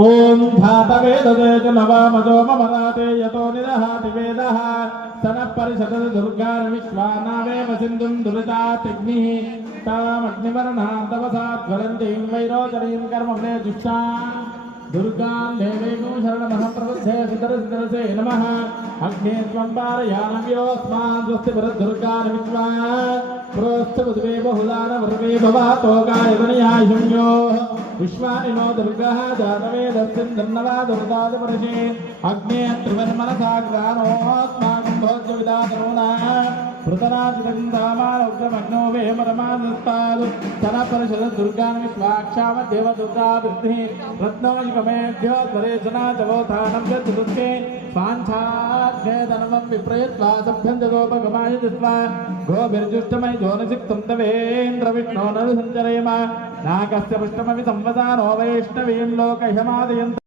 ओम धातवेददेत नवामजो ममराते यतो निदहाति वेदः सनः परिषदति दुर्गान् विश्वानावेव सिन्धुं दुरितात्यग्निः तामग्निवर्णान्तवसाद्वरन्तीं वैरोचनीं कर्मफले जुष्टान् दुर्गान् देवीं शरणमहं प्रबुद्धे सिद्धरसिद्धरसे नमः अग्ने त्वं पारयानव्योऽस्मान् स्वस्ति भरद्दुर्गान् विश्वा प्रोस्थपदवे बहुदानवर्वे भवातो गायतनियाशुन्यो विश्वानि नो दुर्गः जातवेदस्मिन् धन्नवा दुर्गादिपरिषे अग्ने त्रिवर्मनसाग्रानोऽस्माकं भोज्यविदातनूना पृतराजितगन्धामानोग्रमग्नो वेमरमानस्तादु तनपरिषद दुर्गान् विश्वाक्षामदेव दुर्गावृद्धिः रत्नोयुगमेभ्यो त्वरेचना चवोत्थानं चतुर्थे स्वाञ्छाद्भेदनवं विप्रयत्वा सभ्यन्तगोपगमाय दत्वा गोभिर्जुष्टमयि जोनसिक्तं तवेन्द्रविष्णो नरसञ्चरेम नागस्य पुष्टमपि संवदानो वैष्णवीं लोकह्यमादयन्त